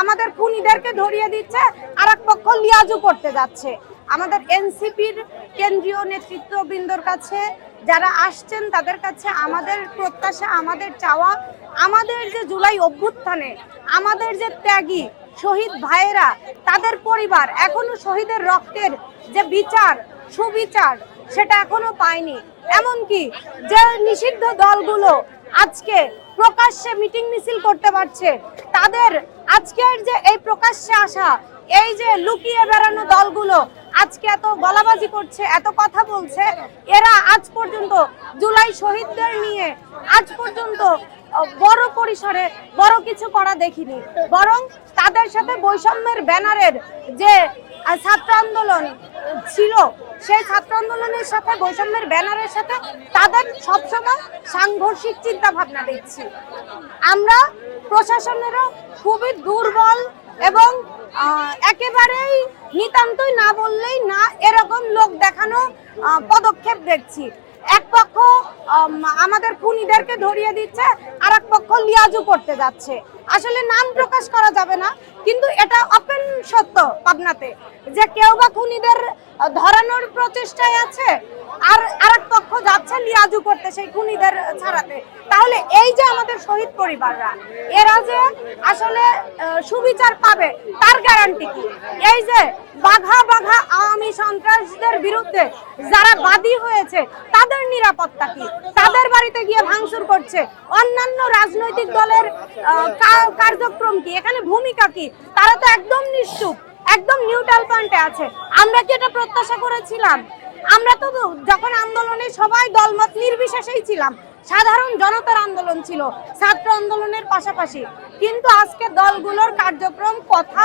আমাদের খুনিদেরকে ধরিয়ে দিচ্ছে, আর এক পক্ষ লিয়াজু করতে যাচ্ছে। আমাদের এনসিপির কেন্দ্রীয় নেতৃত্ববৃন্দর কাছে যারা আসছেন তাদের কাছে আমাদের প্রত্যাশা, আমাদের চাওয়া, আমাদের যে জুলাই অভ্যুত্থানে আমাদের যে ত্যাগী শহীদ ভাইয়েরা, তাদের পরিবার এখনো শহীদের রক্তের যে বিচার, সুবিচার সেটা এখনো পায়নি। এমনকি যে নিষিদ্ধ দলগুলো আজকে প্রকাশ্যে মিটিং মিছিল করতে পারছে, তাদের আজকের যে এই প্রকাশ্যে আসা, এই যে লুকিয়ে বেড়ানো দলগুলো আজকে এত গলাবাজি করছে, এত কথা বলছে, এরা আজ পর্যন্ত জুলাই শহীদদের নিয়ে আজ পর্যন্ত বড় পরিসরে বড় কিছু করা দেখিনি। বরং তাদের সাথে বৈষম্যের ব্যানারের যে ছাত্র আন্দোলন ছিল, সেই ছাত্র আন্দোলনের সাথে বৈষম্যের ব্যানারের সাথে তাদের সবসময় সাংঘর্ষিক চিন্তা ভাবনা দেখছি। আমরা প্রশাসনেরও খুবই দুর্বল এবং একেবারেই নিতান্তই না বললেই না এরকম লোক দেখানো পদক্ষেপ দেখছি। এক পক্ষ আমাদের খুনিদেরকে ধরিয়ে দিচ্ছে, আর এক পক্ষ লিয়াজু করতে যাচ্ছে। আসলে নাম প্রকাশ করা যাবে না, কিন্তু এটা ওপেন সত্য পাবনাতে যে কেউ বা খুনিদের ধরানোর প্রচেষ্টায় আছে, আর আরেক পক্ষ যাচ্ছে লিয়াজু করতে সেই খুনিদের ছাড়াতে। তাহলে এই যে আমাদের শহীদ পরিবাররা, এরা যে আসলে সুবিচার পাবে তার গ্যারান্টি কি? এই যে বাঘা বাঘা আওয়ামী সন্ত্রাসীদের বিরুদ্ধে যারা বাদী হয়েছে তাদের নিরাপত্তা কি? তাদের বাড়িতে গিয়ে ভাঙচুর করছে, অন্যান্য রাজনৈতিক দলের কার্যক্রম কি, এখানে ভূমিকা কি? তারা তো একদম নিশ্চুপ, একদম নিউট্রাল পয়েন্টে আছে। আমরা কি এটা প্রত্যাশা করেছিলাম? আমরা তো যখন আন্দোলনে সবাই দলমত নির্বিশেষেই ছিলাম, সাধারণ জনতার আন্দোলন ছিল ছাত্র আন্দোলনের পাশাপাশি, কিন্তু আজকে দলগুলোর কার্যক্রম, কথা,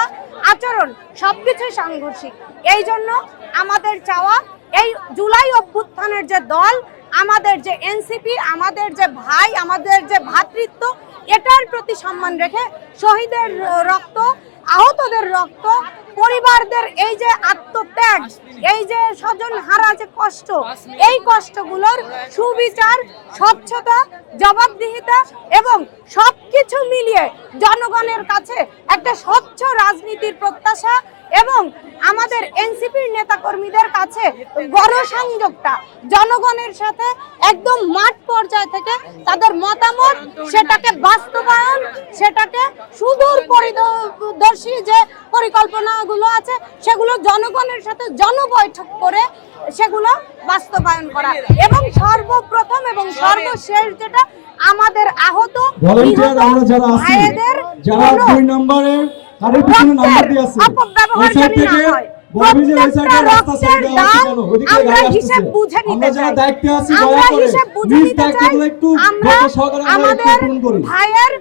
আচরণ সবকিছুই সাংঘর্ষিক। এই জন্য আমাদের চাওয়া, এই জুলাই অভ্যুত্থানের যে দল, আমাদের যে এনসিপি, আমাদের যে ভাই, আমাদের যে ভ্রাতৃত্ব, এটার প্রতি সম্মান রেখে শহীদের রক্ত, আহতদের রক্ত, পরিবারদের এই যে আত্মত্যাগ, এই যে স্বজন হারা যে কষ্ট, এই কষ্টগুলোর সুবিচার, স্বচ্ছতা, জবাবদিহিতা এবং সবকিছু মিলিয়ে জনগণের কাছে একটা স্বচ্ছ রাজনীতির প্রত্যাশা এবং আমাদের এনসিপির নেতাকর্মীদের কাছে গণসংযোগটা জনগণের সাথে একদম মাঠ পর্যায় থেকে তাদের মতামত, সেটাকে বাস্তবায়ন, সেটাকে সুদূর পরিদর্শী যে পরিকল্পনাগুলো আছে সেগুলো জনগণের সাথে জনবৈঠক করে সেগুলো বাস্তবায়ন করা, এবং সর্বপ্রথম এবং সর্বশেষ যেটা আমাদের আহত ভাইদের যারা 2 নম্বরে কারের পিছনে নাম্বার দিয়ে আছে অপব্যবহার জানি না হয়। আমরা হিসাব বুঝে নিতে চাই, আমরা হিসাব বুঝে নিতে চাই, আমরা আমাদের ভাইয়ের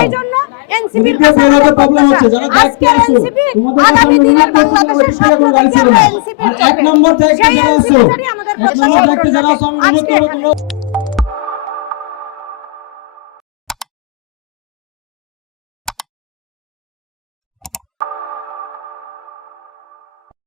এই জন্য এনসিপির কাছে প্রবলেম হচ্ছে, যারা দেখতে আছে আগামী দিনের বাংলাদেশের স্বপ্ন দেখে আমরা এনসিপির 1 নম্বর দেখতে যারা আছো, 1 নম্বর দেখতে যারা আছো, আমি অনুরোধ করব তোমরা